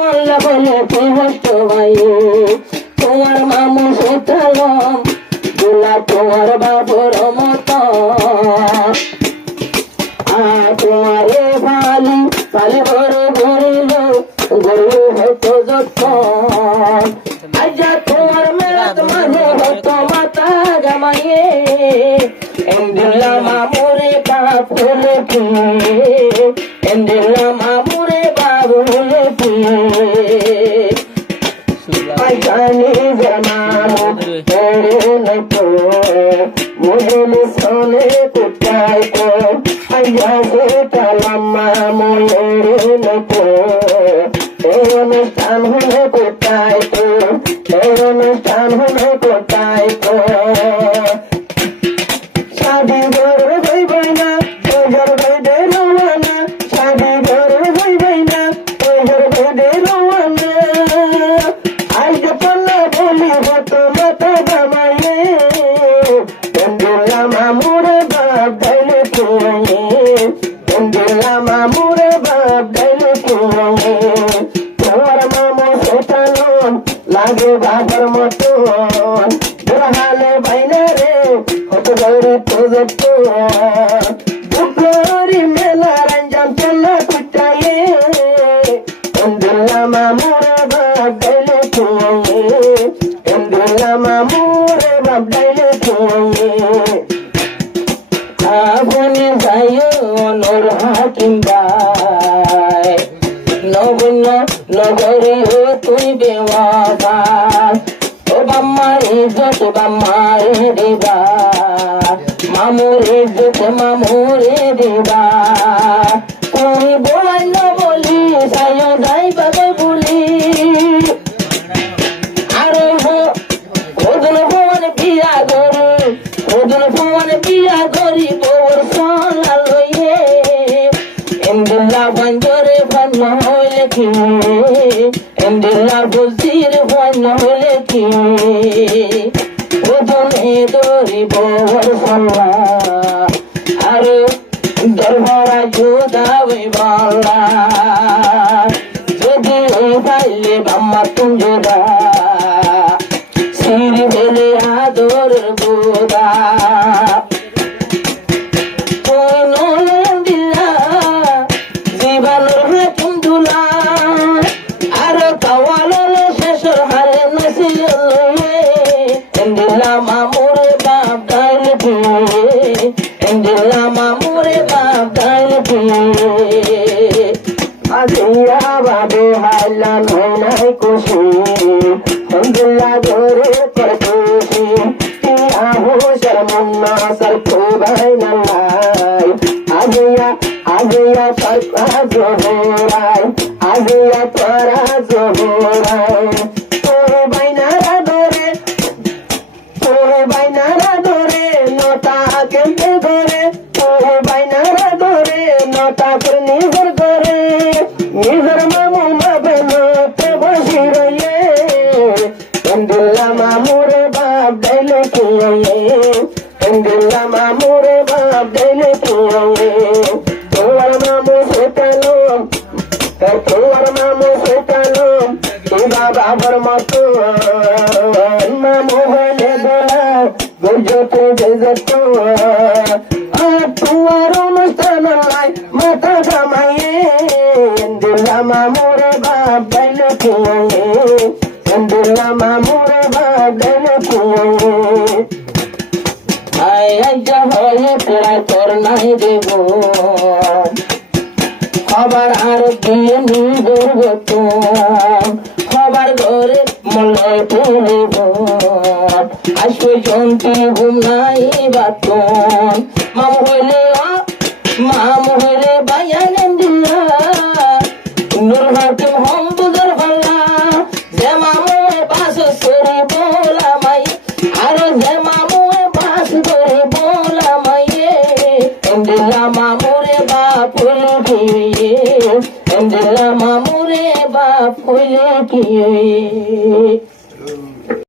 বলে কি হতো ভাই তোমার মামু সুতালম দুলা তোমার বাবুর মতো তোমার এ ভালি ভালি ভরে ঘুরিল গরু হতো যত আজা তোমার মেরাত মাঝে হতো মাতা জামাইয়ে এন্দিল্লা মামুরে বাপ হলে কি এন্দিল্লা মামুরে বাপ হলে কি জানি জানানো তো মুজে সোনে কোথায় তো আইয়া সেটালাম মামুরের তো এই অনুষ্ঠান হলে কোথায় তো এই অনুষ্ঠান হলে কোথায় তো শাদি ঘরে হইবে না তোর বাইরে রওনা শাদি ঘরে হইবে না তোর বাইরে রওনা আজ পল্লা বলি হতো মাথা জামাইয়ে এন্দিল্লা মামুরে বাপ গাইলে তুই এন্দিল্লা মামুরে বাপ গাইলে তুই তোমার মামু সেটানো লাগে বাবার মতন হালে বাইনা রে হতো গৌরে তোজে তো দুপুরি মেলা রঞ্জন চন্না কুটাইয়ে এন্দিল্লা মামুরে বাপ গাইলে তুই এন্দিল্লা মামুরে বাপ গাইলে তুই আপনি যাইও নূর হাকিম ভাই নবন্য নগরী ও তুই বেওয়াবা ও বাম্মার ইজ্জত বাম্মারে দিবা মামুর ইজ্জত মামুরে দিবা তুমি বল বলি যাইও যাইবা বলি আরে ওজন ফোন বিয়া করি ওজন ফোন বিয়া করি তোর সোনা লইয়ে এন্দিল্লা বঞ্জরে বন্য হইলে কি এন্দিল্লা বজির বন্য হইলে কি ওজনে দরি বর সোনা আরে দরবারা জোদাবে বাংলা যদি পাইলে বাম্মা তুঞ্জোদা সিরি বেলে আদর বোদা জীবনের হাকিম দুলা আর কাওয়ালের শেষর হারে নসিল এন্দিল্লা মামুরে বাপ গাইলে কি এন্দিল্লা মামুরে বাপ গাইলে কি আজিয়া বাবে হাইলা নয় নাই খুশি এন্দিল্লা ঘরে পর খুশি আহু শর্মন্না সর খুবাই নাই আজিয়া সরকা জোহরাই আজিয়া তোরা জোহরাই তোরে বাইনারা ধরে নটা কেমতে ধরে তোরে বাইনারা ধরে নটা করে নিজের করে নিজের মামু মাবে নতে বসি রয়ে এন্দিল্লা মামুরে বাপ গাইলে কি এন্দিল্লা মামুরে বাপ গাইলে কি তোমার মামু সেটালো তোমার মামু সেটালো তোরা বাবার মতো মামু হলে দোলা গুজতে যেত তোমার অনুষ্ঠান লাই মাথা জামাইয়ে এন্দিল্লা মামুরে বাপ গাইলে কি এন্দিল্লা মামুরে বাপ গাইলে কি আইয়া হয়ে প্রায় তোর নাই দেব খবর আর দিয়ে নিব খবর ঘরে মনে তুলিব আসবে জন্তি ঘুম নাই বাতন মামু হইলে বাইয়ান দিল্লা নূর হাকিম হম বুজর ভাল্লা যে মামু বাস সরি বলা মাই আর যে মামু বাস করে বলা মাইয়ে এন্দিল্লা মামুরে বাপ হইলে কি এন্দিল্লা মামুরে বাপ হইলে কি